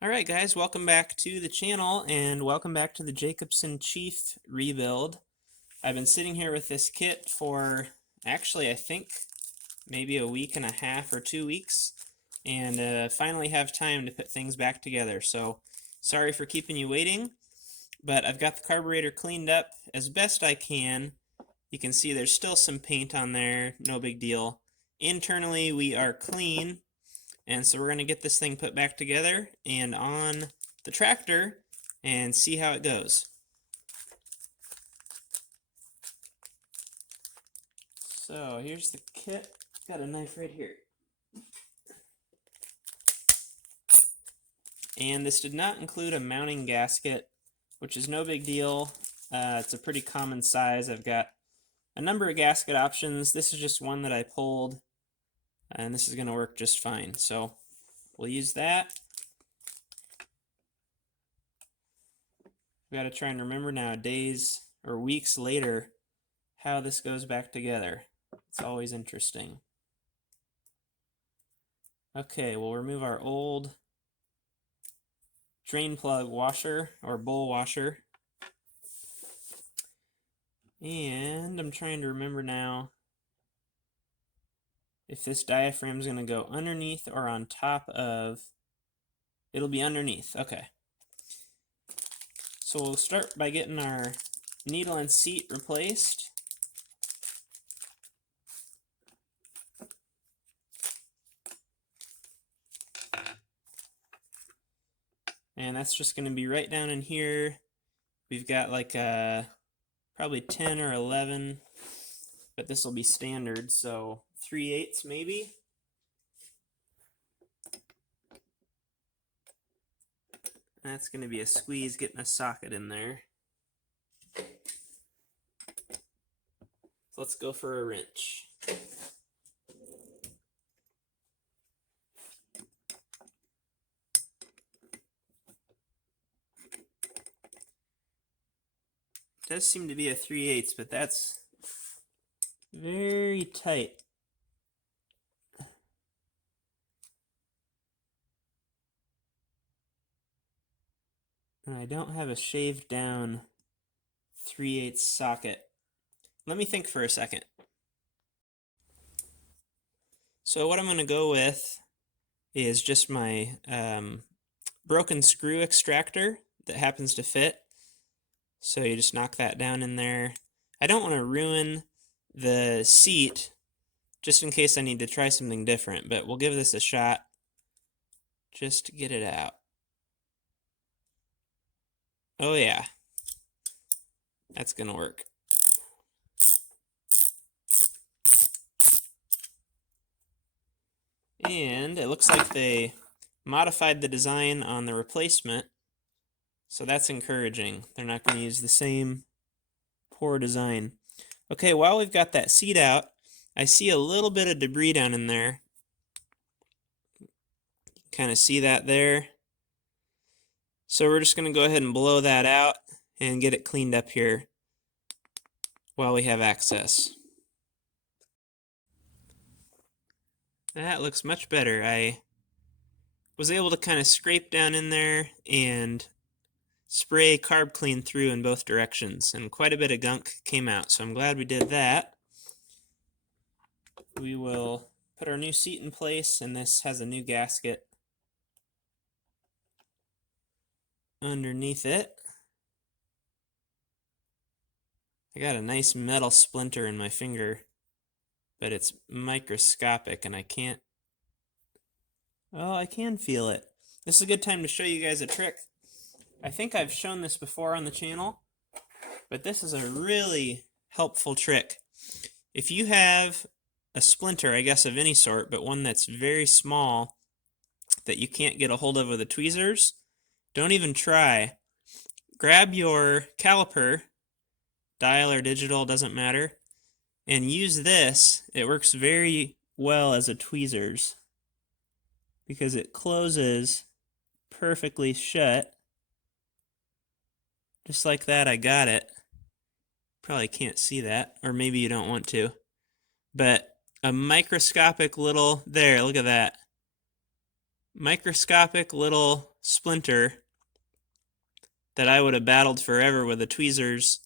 Alright guys, welcome back to the channel and welcome back to the Jacobsen Chief rebuild. I've been sitting here with this kit for actually I think maybe a week and a half or 2 weeks, and finally have time to put things back together. So sorry for keeping you waiting, but I've got the carburetor cleaned up as best I can. You can see there's still some paint on there, no big deal. Internally we are clean. And so we're going to get this thing put back together and on the tractor and see how it goes. So here's the kit. Got a knife right here. And this did not include a mounting gasket, which is no big deal. It's a pretty common size. I've got a number of gasket options. This is just one that I pulled, and this is going to work just fine. So we'll use that. We got to try and remember now, days or weeks later, how this goes back together. It's always interesting. Okay, we'll remove our old drain plug washer or bowl washer. And I'm trying to remember now if this diaphragm is going to go underneath or on top of. It'll be underneath. Okay. So we'll start by getting our needle and seat replaced. And that's just going to be right down in here. We've got like probably 10 or 11, but this will be standard, so 3/8 maybe. That's going to be a squeeze getting a socket in there. So let's go for a wrench. It does seem to be a 3/8, but that's very tight. And I don't have a shaved down 3/8 socket. Let me think for a second. So what I'm going to go with is just my broken screw extractor that happens to fit. So you just knock that down in there. I don't want to ruin the seat just in case I need to try something different, but we'll give this a shot just to get it out. Oh yeah, that's gonna work. And it looks like they modified the design on the replacement, so that's encouraging. They're not going to use the same poor design. Okay, while we've got that seat out, I see a little bit of debris down in there. Kind of see that there. So we're just going to go ahead and blow that out and get it cleaned up here while we have access. That looks much better. I was able to kind of scrape down in there and spray carb clean through in both directions, and quite a bit of gunk came out, so I'm glad we did that. We will put our new seat in place, and this has a new gasket underneath it. I got a nice metal splinter in my finger, but it's microscopic and I can't. Oh, I can feel it. This is a good time to show you guys a trick. I think I've shown this before on the channel, but this is a really helpful trick. If you have a splinter, I guess, of any sort, but one that's very small that you can't get a hold of with the tweezers, don't even try. Grab your caliper, dial or digital, doesn't matter, and use this. It works very well as a tweezers because it closes perfectly shut. Just like that, I got it. Probably can't see that, or maybe you don't want to. But a microscopic little, there, look at that. Microscopic little splinter that I would have battled forever with the tweezers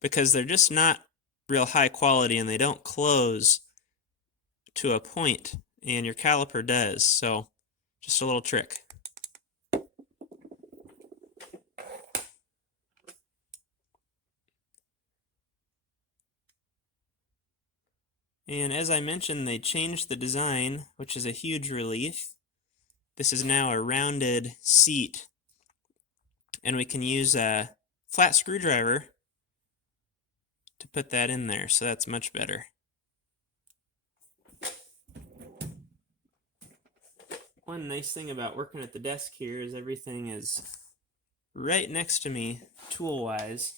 because they're just not real high quality and they don't close to a point, and your caliper does. So just a little trick. And as I mentioned, they changed the design, which is a huge relief. This is now a rounded seat, and we can use a flat screwdriver to put that in there, so that's much better. One nice thing about working at the desk here is everything is right next to me, tool-wise.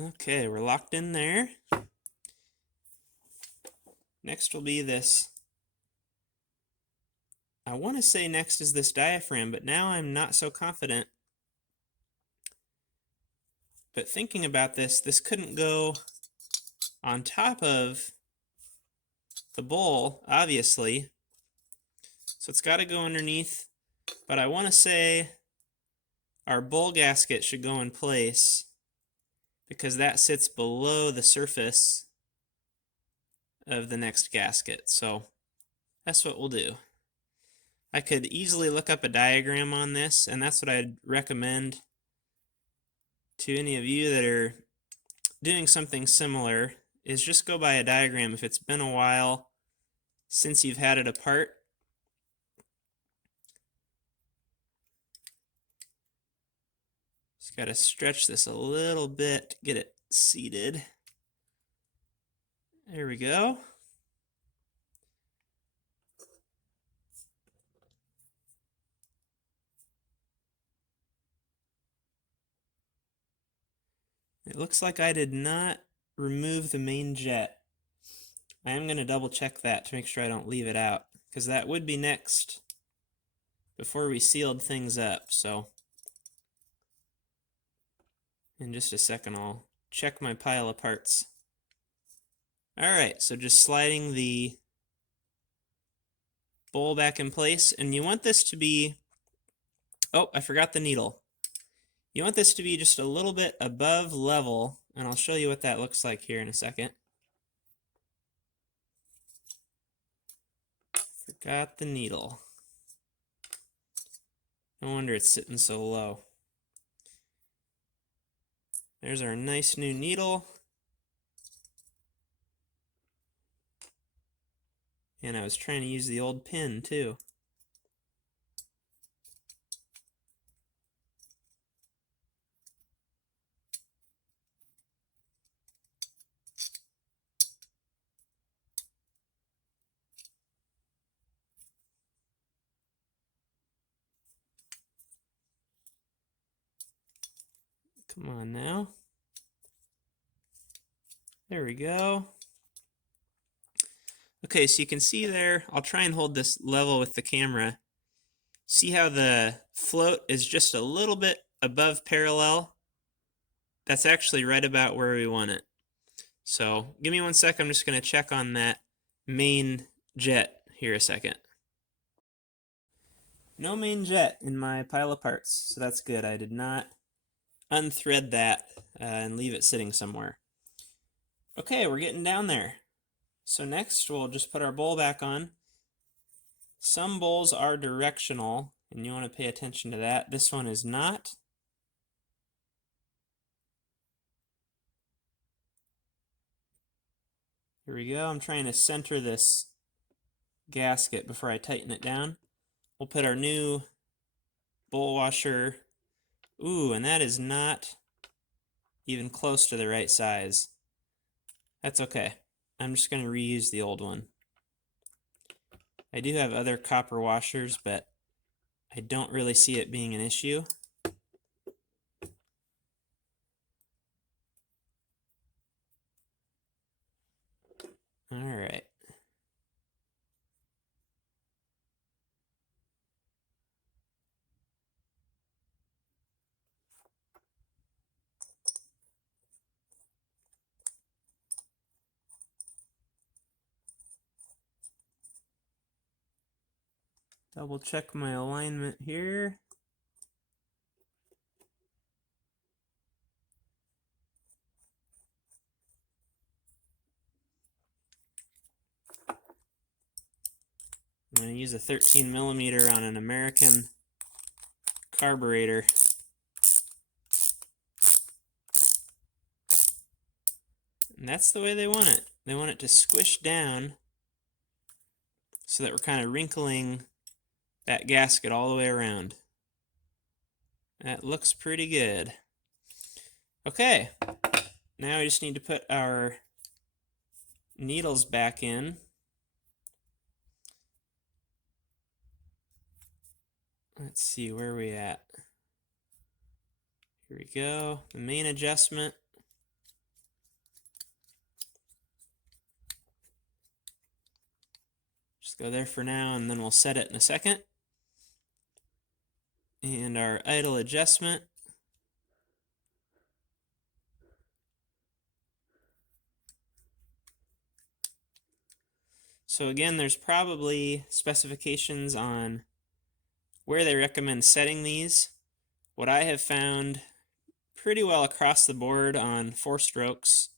Okay, we're locked in there. Next will be this. I want to say next is this diaphragm, but now I'm not so confident. But thinking about this, this couldn't go on top of the bowl, obviously. So it's got to go underneath. But I want to say our bowl gasket should go in place because that sits below the surface of the next gasket. So that's what we'll do. I could easily look up a diagram on this, and that's what I'd recommend to any of you that are doing something similar, is just go by a diagram if it's been a while since you've had it apart. Just got to stretch this a little bit to get it seated. There we go. It looks like I did not remove the main jet. I am going to double check that to make sure I don't leave it out, because that would be next before we sealed things up. So in just a second I'll check my pile of parts. Alright, so just sliding the bowl back in place, and you want this to be, oh, I forgot the needle. You want this to be just a little bit above level, and I'll show you what that looks like here in a second. Forgot the needle. No wonder it's sitting so low. There's our nice new needle. And I was trying to use the old pin too. Come on now. There we go. Okay, so you can see there, I'll try and hold this level with the camera. See how the float is just a little bit above parallel? That's actually right about where we want it. So give me 1 sec, I'm just going to check on that main jet here a second. No main jet in my pile of parts, so that's good. I did not unthread that and leave it sitting somewhere. Okay, we're getting down there. So next we'll just put our bowl back on. Some bowls are directional, and you want to pay attention to that. This one is not. Here we go. I'm trying to center this gasket before I tighten it down. We'll put our new bowl washer. Ooh, and that is not even close to the right size. That's okay. I'm just going to reuse the old one. I do have other copper washers, but I don't really see it being an issue. All right. Double check my alignment here. I'm going to use a 13 millimeter on an American carburetor. And that's the way they want it. They want it to squish down so that we're kind of wrinkling that gasket all the way around. That looks pretty good. Okay, now we just need to put our needles back in. Let's see, where are we at? Here we go, the main adjustment. Just go there for now, and then we'll set it in a second. And our idle adjustment. So again, there's probably specifications on where they recommend setting these. What I have found pretty well across the board on 4 strokes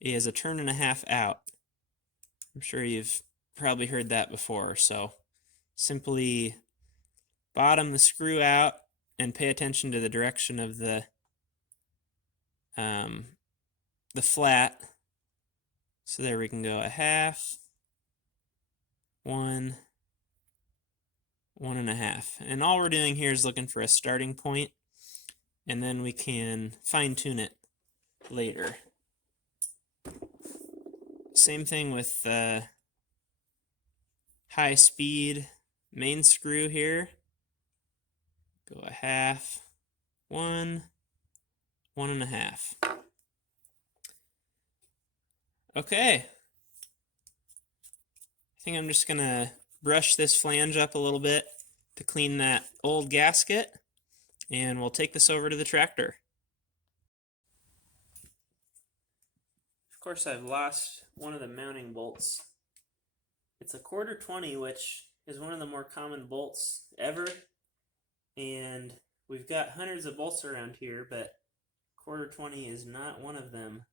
is a 1.5 turns out. I'm sure you've probably heard that before. So simply bottom the screw out and pay attention to the direction of the flat. So there we can go 1/2, 1, 1.5. And all we're doing here is looking for a starting point, and then we can fine tune it later. Same thing with the high speed main screw here. Go 1/2, 1, 1.5. Okay. I think I'm just gonna brush this flange up a little bit to clean that old gasket, and we'll take this over to the tractor. Of course, I've lost one of the mounting bolts. It's a 1/4 20, which is one of the more common bolts ever, and we've got hundreds of bolts around here, but 1/4 20 is not one of them.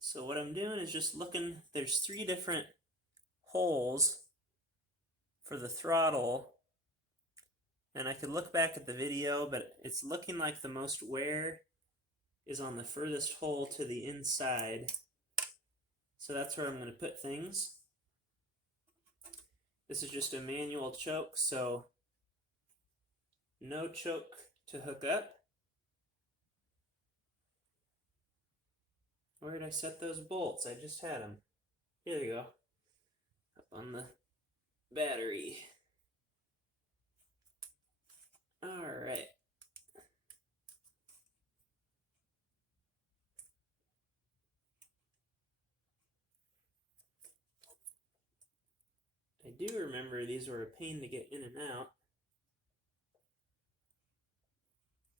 So what I'm doing is just looking. There's 3 different holes for the throttle, and I could look back at the video, but it's looking like the most wear is on the furthest hole to the inside. So that's where I'm going to put things. This is just a manual choke, so no choke to hook up. Where did I set those bolts? I just had them. Here they go. Up on the battery. Alright. I do remember these were a pain to get in and out,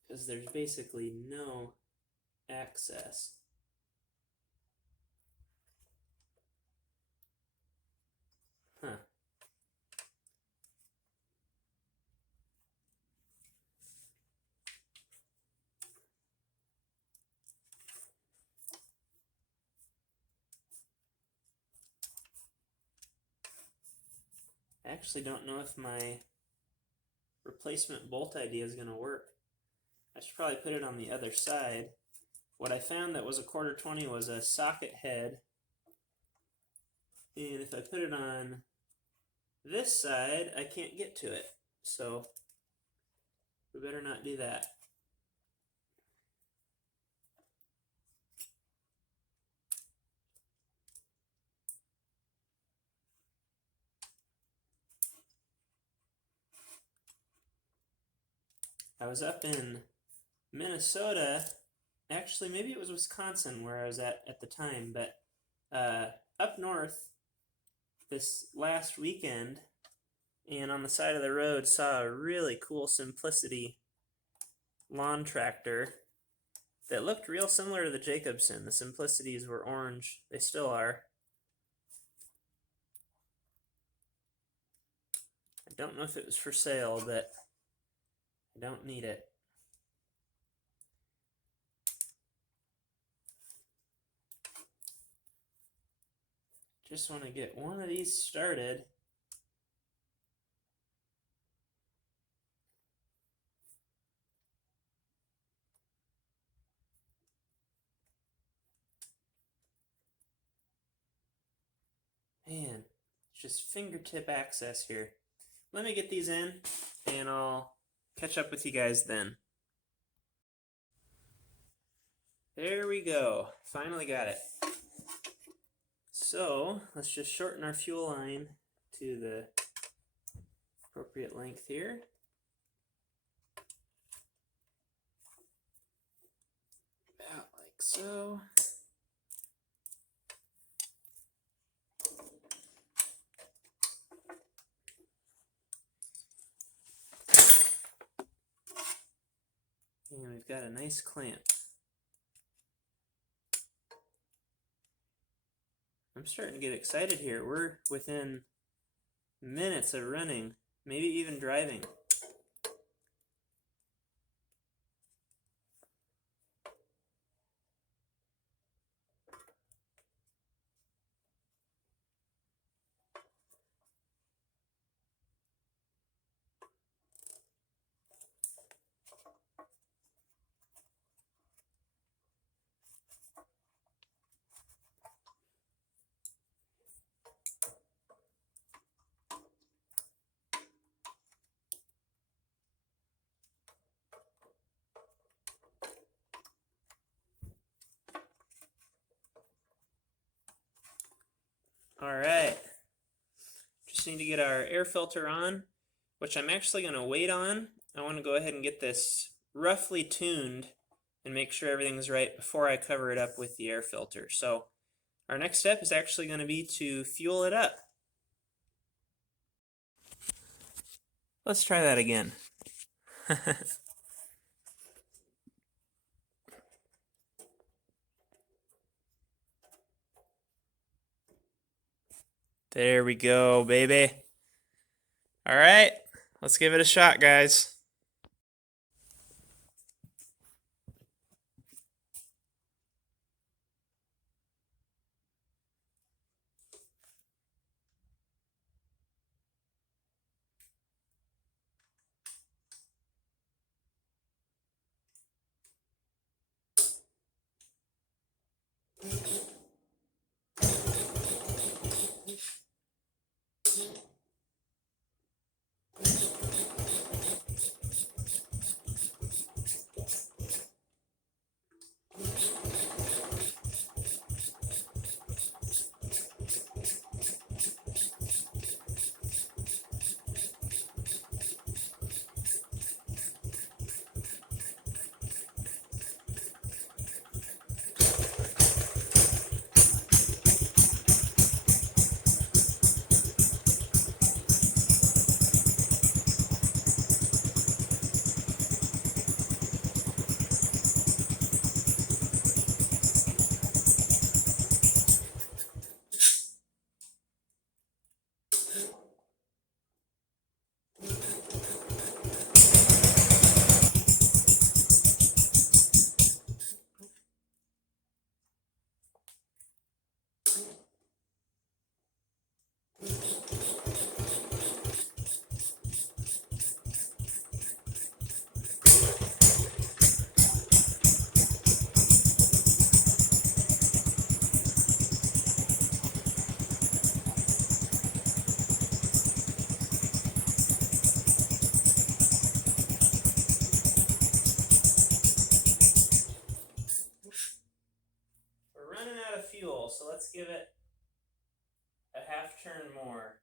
because there's basically no access. Huh. I actually don't know if my replacement bolt idea is going to work. I should probably put it on the other side. What I found that was a 1/4 20 was a socket head, and if I put it on this side, I can't get to it, so we better not do that. I was up in Minnesota actually, maybe it was Wisconsin where I was at the time, but up north this last weekend, and on the side of the road saw a really cool Simplicity lawn tractor that looked real similar to the Jacobsen. The Simplicities were orange. They still are. I don't know if it was for sale, but I don't need it. Just want to get one of these started. Man, it's just fingertip access here. Let me get these in, and I'll catch up with you guys then. There we go. Finally got it. So let's just shorten our fuel line to the appropriate length here. About like so. And we've got a nice clamp. I'm starting to get excited here. We're within minutes of running, maybe even driving. All right, just need to get our air filter on, which I'm actually going to wait on. I want to go ahead and get this roughly tuned and make sure everything's right before I cover it up with the air filter. So our next step is actually going to be to fuel it up. Let's try that again. There we go, baby. All right, let's give it a shot, guys. We're running out of fuel, so let's give it a half turn more.